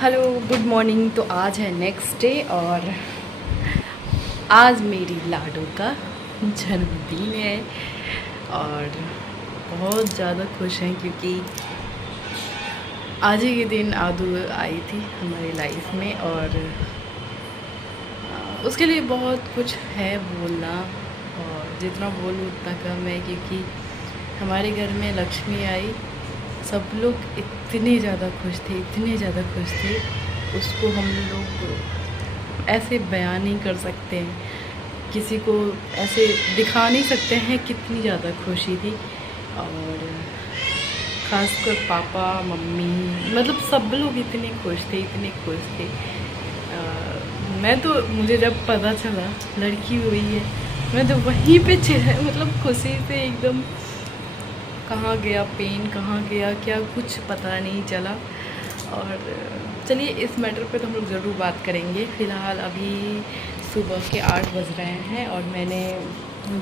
Hello good morning. तो आज है नेक्स्ट डे और आज मेरी लाडो का जन्मदिन है और बहुत ज़्यादा खुश हैं क्योंकि आज ही के दिन आदू आई थी हमारी लाइफ में और उसके लिए बहुत कुछ है बोलना और जितना बोलूँ उतना कम है क्योंकि हमारे घर में लक्ष्मी आई। सब लोग इतने ज़्यादा खुश थे, इतने ज़्यादा खुश थे, उसको हम लोग ऐसे बयान नहीं कर सकते हैं, किसी को ऐसे दिखा नहीं सकते हैं कितनी ज़्यादा खुशी थी। और ख़ासकर पापा मम्मी मतलब सब लोग इतने खुश थे, इतने खुश थे। मैं तो मुझे जब पता चला लड़की हुई है मैं तो वहीं पे मतलब खुशी से एकदम कहाँ गया पेन, कहाँ गया क्या, कुछ पता नहीं चला। और चलिए इस मैटर पे तो हम लोग ज़रूर बात करेंगे। फ़िलहाल अभी सुबह के 8 बज रहे हैं और मैंने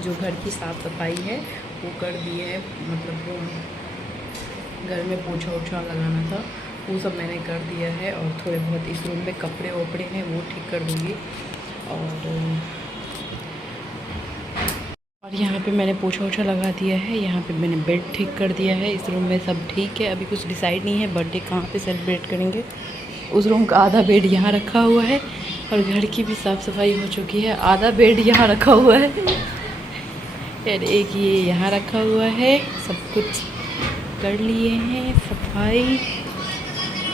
जो घर की साफ़ सफाई है वो कर दी है। मतलब वो घर में पोछा ओछा लगाना था वो सब मैंने कर दिया है और थोड़े बहुत इस रूम में कपड़े वपड़े हैं वो ठीक कर दूँगी। और यहाँ पे मैंने पोछा ओछा लगा दिया है, यहाँ पे मैंने बेड ठीक कर दिया है। इस रूम में सब ठीक है, अभी कुछ डिसाइड नहीं है बर्थडे कहाँ पे सेलिब्रेट करेंगे। उस रूम का आधा बेड यहाँ रखा हुआ है और घर की भी साफ़ सफाई हो चुकी है। आधा बेड यहाँ रखा हुआ है यार, एक ये यहाँ रखा हुआ है। सब कुछ कर लिए हैं सफाई।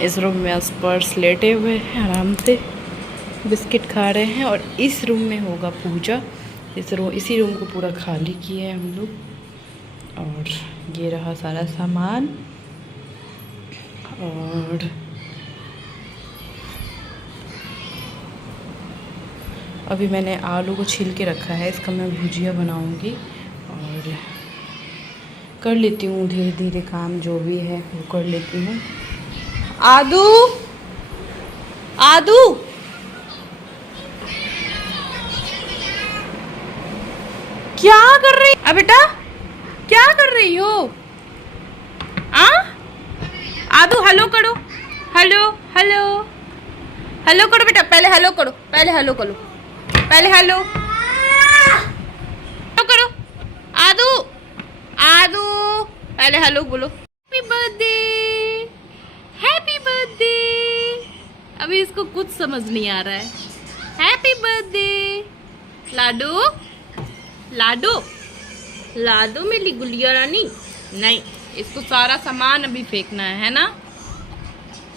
इस रूम में स्पर्श लेटे हुए हैं, आराम से बिस्किट खा रहे हैं। और इस रूम में होगा पूजा। इसी रूम को पूरा खाली किए हैं हम लोग। और ये रहा सारा सामान। और अभी मैंने आलू को छील के रखा है, इसका मैं भुजिया बनाऊंगी। और कर लेती हूँ धीरे धीरे काम जो भी है वो कर लेती हूँ। आदू आदू क्या कर रही है बेटा, क्या कर रही हो? आदू हेलो करो, हेलो हेलो हेलो करो बेटा, पहले हेलो करो, पहले हेलो करो, पहले हेलो करो। आदू आदू पहले हेलो बोलो। Happy birthday, happy birthday. अभी इसको कुछ समझ नहीं आ रहा है। हैप्पी बर्थडे लाडू, लाडो लाडो मेरी गुलिया रानी। नहीं, इसको सारा सामान अभी फेंकना है ना,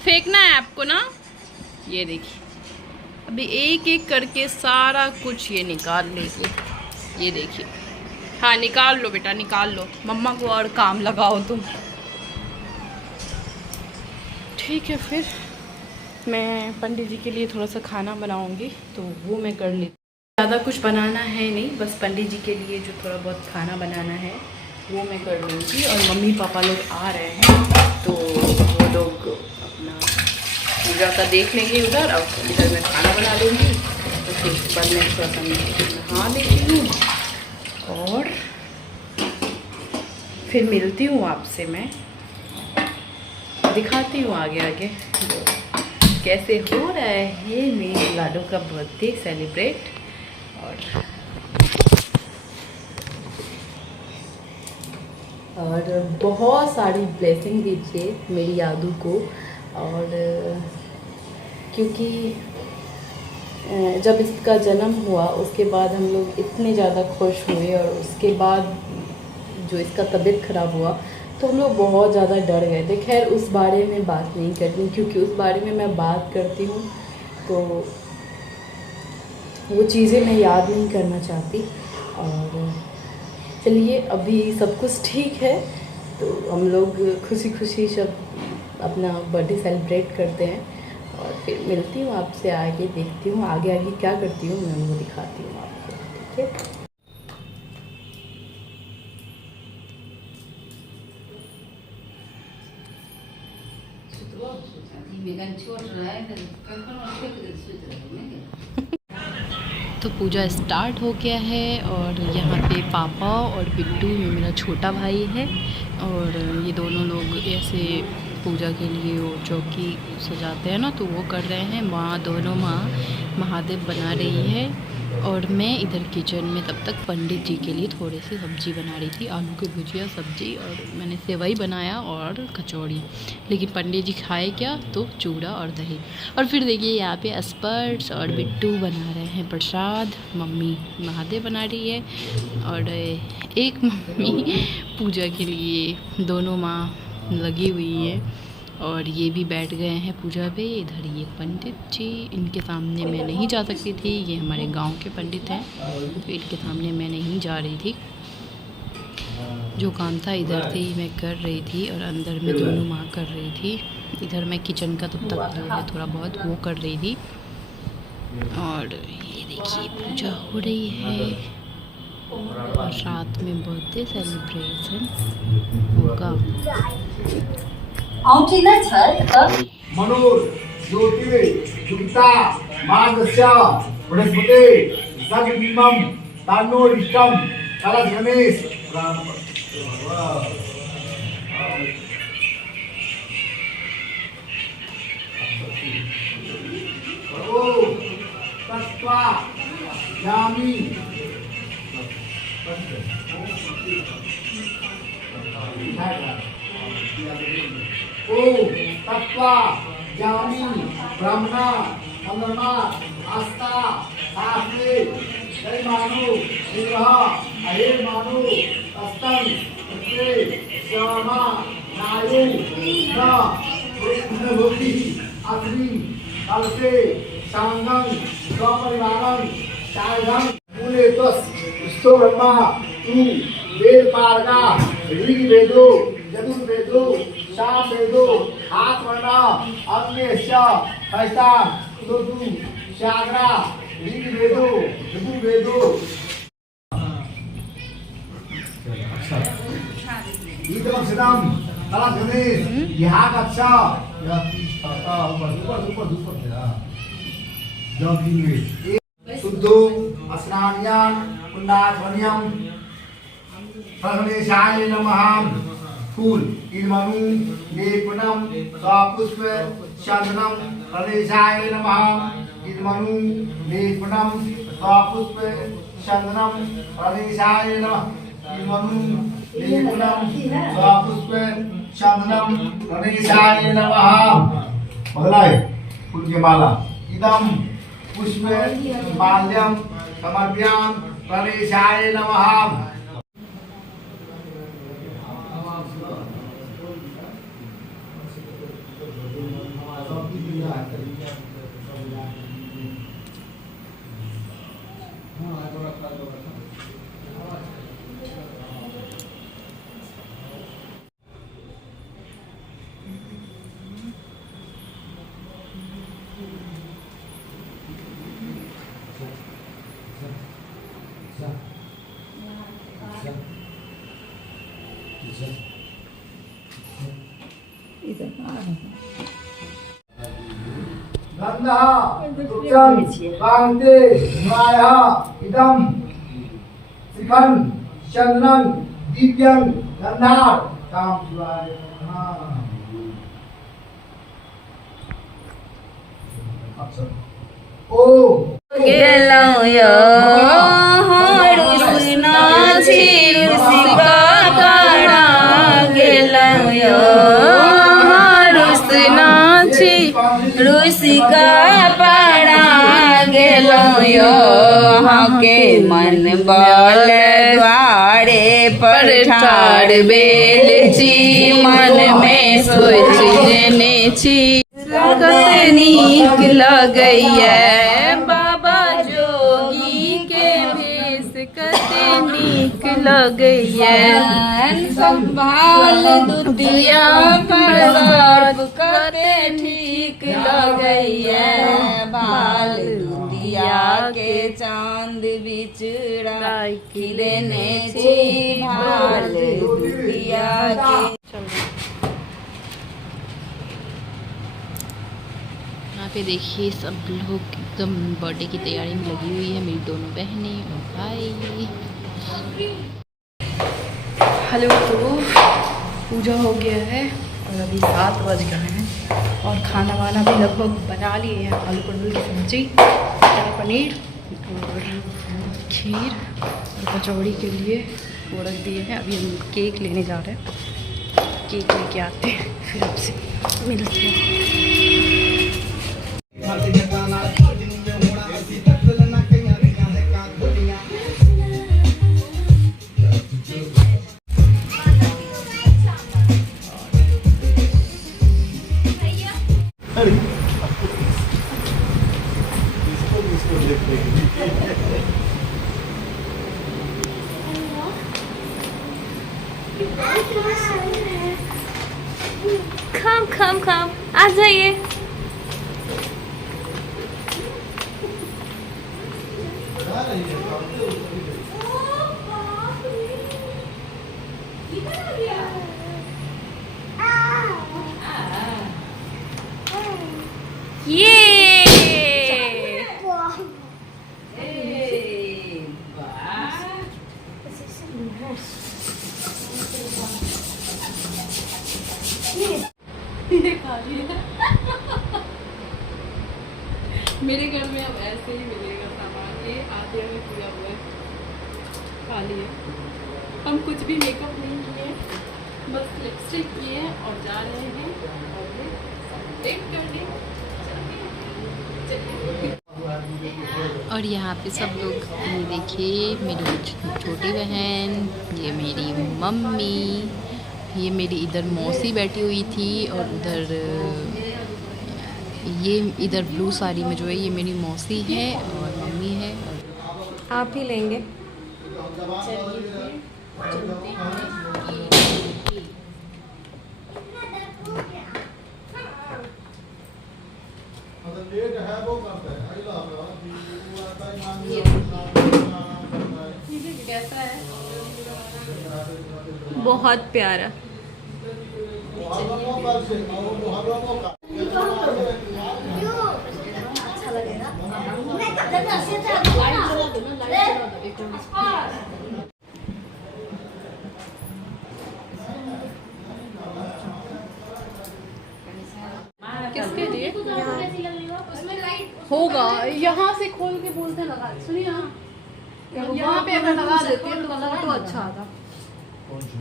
फेंकना है आपको ना। ये देखिए अभी एक एक करके सारा कुछ ये निकाल लेंगे। ये देखिए, हाँ निकाल लो बेटा, निकाल लो, मम्मा को और काम लगाओ तुम। ठीक है, फिर मैं पंडित जी के लिए थोड़ा सा खाना बनाऊंगी तो वो मैं कर लेती। ज़्यादा कुछ बनाना है नहीं, बस पंडित जी के लिए जो थोड़ा बहुत खाना बनाना है वो मैं कर लूँगी। और मम्मी पापा लोग आ रहे हैं तो वो लोग अपना पूजा का देख लेंगे उधर, और इधर मैं खाना बना लूँगी। तो फिर उसके बाद मैं थोड़ा सा नहा लेती हूँ और फिर मिलती हूँ आपसे। मैं दिखाती हूँ आगे आगे कैसे हो रहा है मेरे लाडो का बर्थडे सेलिब्रेट। और बहुत सारी ब्लेसिंग दीजिए मेरी यादू को। और क्योंकि जब इसका जन्म हुआ उसके बाद हम लोग इतने ज़्यादा खुश हुए और उसके बाद जो इसका तबीयत ख़राब हुआ तो हम लोग बहुत ज़्यादा डर गए थे। खैर उस बारे में बात नहीं करनी क्योंकि उस बारे में मैं बात करती हूँ तो वो चीज़ें मैं याद नहीं करना चाहती। और चलिए अभी सब कुछ ठीक है तो हम लोग खुशी खुशी सब अपना बर्थडे सेलिब्रेट करते हैं। और फिर मिलती हूँ आपसे आगे, देखती हूँ आगे आगे क्या करती हूँ, मैं वो दिखाती हूँ आपको। ठीक है, तो पूजा स्टार्ट हो गया है। और यहाँ पे पापा और बिट्टू, ये मेरा छोटा भाई है, और ये दोनों लोग ऐसे पूजा के लिए वो चौकी सजाते हैं ना, तो वो कर रहे हैं। दोनों माँ महादेव बना रही है और मैं इधर किचन में तब तक पंडित जी के लिए थोड़ी सी सब्ज़ी बना रही थी, आलू की भुजिया सब्ज़ी, और मैंने सेवई बनाया और कचौड़ी। लेकिन पंडित जी खाए क्या, तो चूड़ा और दही। और फिर देखिए यहाँ पे स्पर्श और बिट्टू बना रहे हैं प्रसाद। मम्मी महादेव बना रही है और एक मम्मी पूजा के लिए, दोनों माँ लगी हुई है और ये भी बैठ गए हैं पूजा पे। इधर ये पंडित जी, इनके सामने मैं नहीं जा सकती थी, ये हमारे गांव के पंडित हैं, तो इनके सामने मैं नहीं जा रही थी। जो काम था इधर से ही मैं कर रही थी और अंदर में दोनों माँ कर रही थी। इधर मैं किचन का तब तक जो है थोड़ा बहुत वो कर रही थी। और ये देखिए पूजा हो रही है और रात में बर्थडे सेलिब्रेशन होगा। मनोर ज्योतिरे जुक्ता मार्गस्य बृहस्पति सगमिमं तान्नो इष्टम कलश गणेश तत्वा यामी तत्वा जामी ब्रह्मणा चंद्रमा आस्था शास्त्रे जय मानु विग्रह अहे मानु तस्तन पुत्रे श्यामा नायु न भोगी अग्नि कलसे सांगं स्वपरिवारं शायदं मूले तस् स्तो ब्रह्मा तू वेद पारगा ऋग्वेदो यजुर्वेदो सामवेदो आत्मना अन्यस्य कैसा तुदु शाग्रा ऋग्वेदो यजुर्वेदो इदम सिदम कलश गणेश यहाँ कक्षा ऊपर शुद्धो स्नान्यान पुण्डाध्वन्यम गणेशाय नमः। फूल इल्मनु लेपनम स्वपुष्प चंदनम गणेशाय नमः। इल्मनु लेपनम स्वपुष्प चंदनम गणेशाय नमः। इल्मनु लेपनम स्वपुष्प चंदनम गणेशाय नमः। बदलाए फूल की माला इदम पुष्प माल्यम समर्प्याम गणेशाय नमः। गंधा कांते माया इदम शिखन चंदन दिव्यं गंधार काम शिवाय ओ गेलौं यो रुसना छी रुसिका काड़ा गेलौं यो रुसना छी रुसिका पाड़ा गेलौं यो के मन बल द्वारे पर ठाड़ बेल छी मन में सोच लेने छी कते नीक लगैया बाबा जोगी के भेष कते नीक लगैया संभाल दुतिया पर कते ठीक लगैया बाल दुतिया के चांद बिचड़ा खिलेने छी भाल दुतिया के। यहाँ पे देखिए सब लोग एकदम बर्थडे की तैयारी में लगी हुई है, मेरी दोनों बहनें और भाई। हेलो, तो पूजा हो गया है और अभी 7 बज गए हैं और खाना वाना भी लगभग बना लिए हैं। आलू परवल की सब्जी, पनीर और खीर और कचौड़ी के लिए वो रख दिए हैं। अभी हम केक लेने जा रहे हैं, केक लेके आते हैं फिर आपसे मिलते हैं। खाम आ जाइए। मेरे घर में अब ऐसे ही मिलेगा सामान, ये आधे में पूरा हुआ है, खाली है। हम कुछ भी मेकअप नहीं किए, बस लिपस्टिक किए और जा रहे हैं और देख करके। और यहाँ पे सब लोग, ये देखिए मेरी छोटी बहन, ये मेरी मम्मी, ये मेरी इधर मौसी बैठी हुई थी और उधर ये इधर ब्लू साड़ी में जो है ये मेरी मौसी है और मम्मी है। आप ही लेंगे। कैसा है? बहुत प्यारा। किसके लिए होगा? यहाँ से खोल के बोलते लगा, सुनिए यहाँ पे अगर लगा देते हैं तो फोटो अच्छा आता।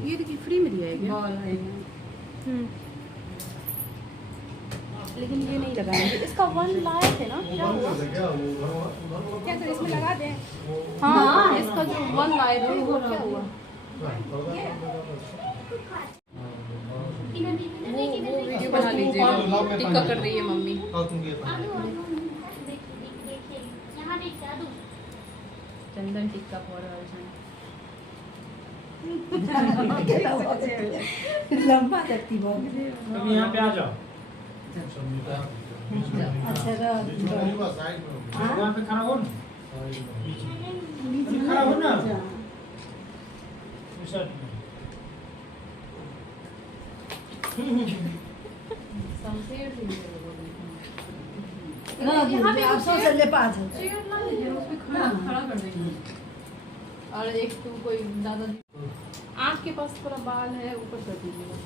ये देखिए फ्री में दिया है क्या? लेकिन ये नहीं लगाएंगे, इसका 1 लाए थे ना, क्या हुआ? क्या करें, इसमें लगा दें? हाँ, इसका जो 1 लाए थे वो क्या हुआ? वो वीडियो बना लीजिए, टिक्का कर रही है मम्मी। चंदन टिक्का फॉर लंबा करती बहुत। यहाँ पे आ जाओ। अच्छा यहाँ पे खड़ा हो ना, खड़ा हो ना। और एक तो कोई दादाजी आँख के पास थोड़ा बाल है, ऊपर कर दीजिएगा।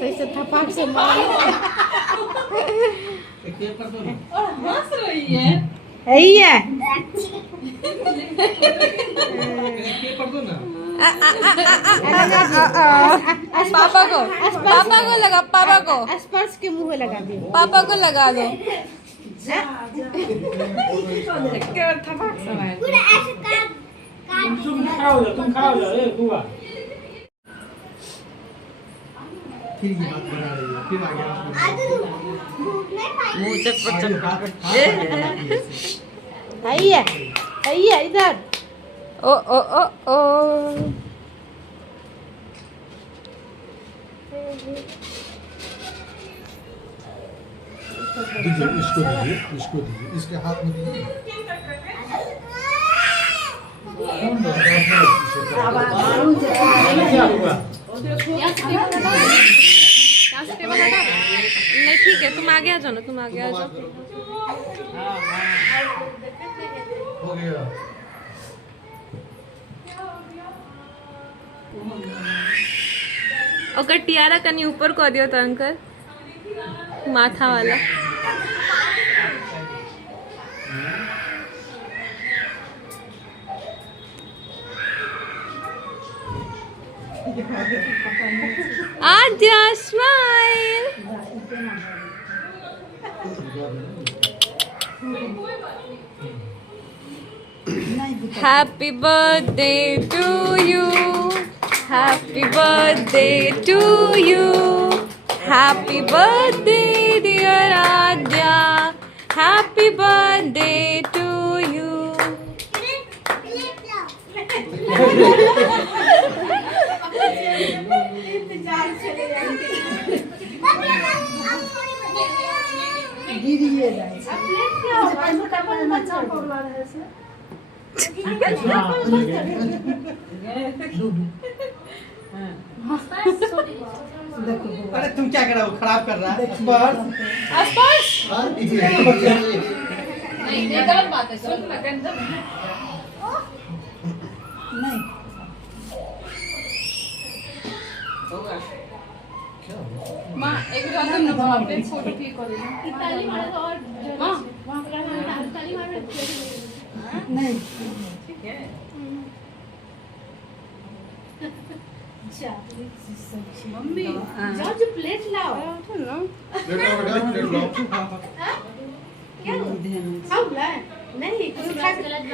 सही से थपाक से मार। और हंस रही है। यही है। पापा को लगा, पापा को स्पर्श के मुंह लगा दिए। पापा को लगा दो। थपाक से मार। तुम खड़ा हो जाओ, ए बुआ। फिर ये बात बना रही है, फिर आ गया मुँह से है इधर। ओ ओ ओ ओ दीजिए, इसको दीजिए, इसके हाथ में दीजिए। क्या हुआ? नहीं ठीक है, तुम आगे आ जाओ ना, तुम आगे आ जाओ। हो गया ओकर टियारा कनी ऊपर को दियो तो अंकल माथा वाला Aadya smile happy birthday to you happy birthday to you happy birthday dear Aadya happy birthday to you अरे तुम क्या कर रहा हो खराब कर रहा है नहीं ये गलत बात है गलत बात है नहीं माँ एक बार हम वहाँ पे फोटो क्लिक कर देना ताली मारो और माँ वहाँ पर ताली मारो नहीं ठीक है मम्मी जाओ जो प्लेट लाओ प्लेट लाओ बेटा प्लेट लाओ क्या खाओ ला नहीं कुछ खा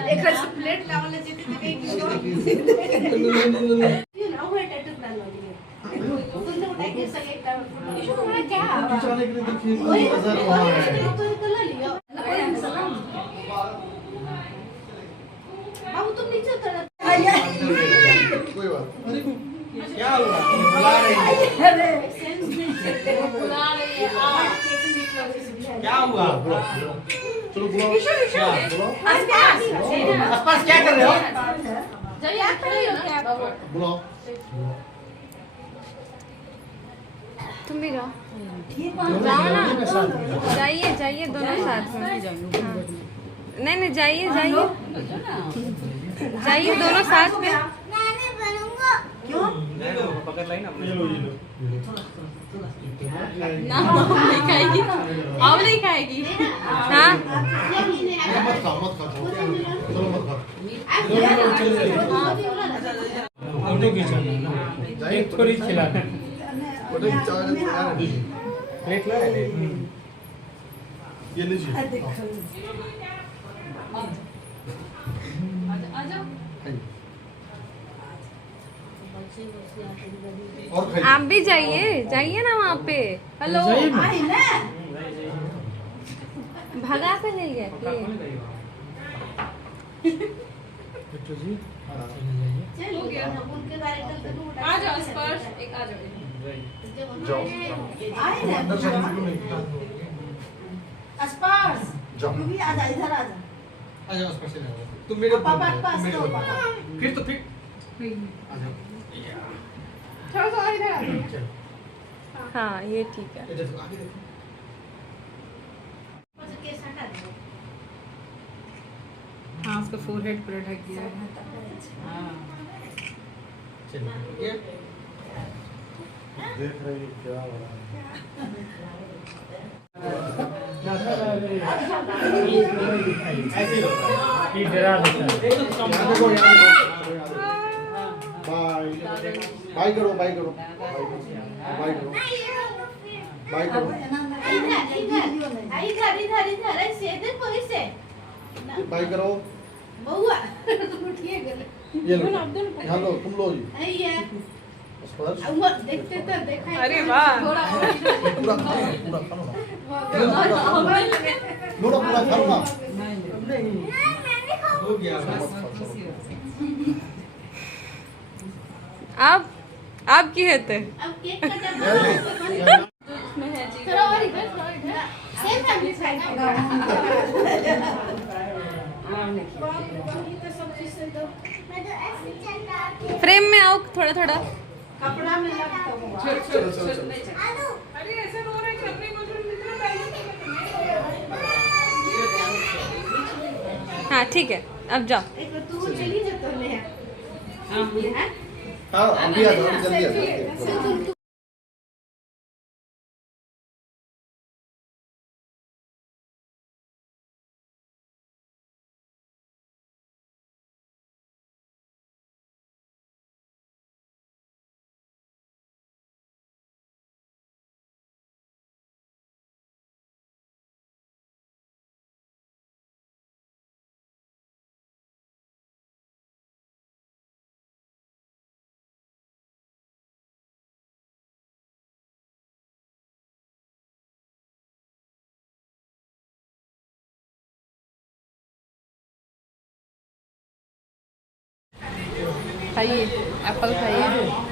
एक रस प्लेट लाओ ले जीते तो कहीं ये ना हुआ टैटू डाल लो ये तुम तो उठा के सगे इशू तुम्हारा क्या खिंचाने के लिए देखिए नजर वहां है तो ले लियो सलाम बाबू तुम नीचे उतर कोई बात क्या हुआ बुला रही है बुला रही है क्या हुआ चलो बुलाओ क्या बुलाओ आसपास क्या कर रहे हो जाइए आप खड़े हो क्या बुलाओ तुम भी जाओ जाओ ना जाइए जाइए दोनों साथ में हाँ। नहीं नहीं जाइए जाइए जाइए दोनों साथ में पकड़ लाई ना ये लो ना नहीं खाएगी अब नहीं खाएगी हाँ मत खाओ चलो मत खाओ फोटो खींचना एक थोड़ी खिलाना फोटो खिंचाओ प्लेट ला ले ये लीजिए और खाइए आप भी जाइए जाइए ना वहाँ पे हेलो भगा के ले गया कि आ जाओ स्पर्श एक आ जाओ जाओ अंदर से निकलो नहीं स्पर्श जाओ तू भी आजा इधर आजा आ जाओ उस पर से तुम मेरे पापा के पास मेरे तो पास। पापा फिर तो फिर आ जाओ थोड़ा सा और इधर आजा चलो हाँ ये ठीक है ये देखो आगे देखो केस हटा दो हाँ उसका फोरहेड पूरा ढक दिया है हाँ चलो ये देख रहे हैं क्या हो रहा ऐसे ही होता है ये डरा देता है बाय बाय करो बाय करो बाय करो बाय करो इधर ऐसे देखो ऐसे बाय करो बउआ तुम उठिए गए ये लो यहाँ लो तुम लो जी ये स्पर्श उमर देखते तो देखा अरे वाह पूरा खा लो पूरा खा लो ना हो गया आप की हेते अब केक कटा थोड़ा और इधर सेम फैमिली साइड फ्रेम में आओ थोड़ा थोड़ा कपड़ा में लगता हुआ अरे ऐसे रो रहे छतरी को निकलो हाँ ठीक है, अब जाओ। एक बार तू चली जा तो ले हैं हाँ अभी आ जाओ जल्दी आ जाओ खाइए, एप्पल खाइए।